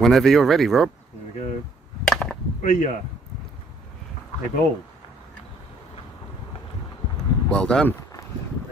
Whenever you're ready, Rob. There we go. A bowl. Well done.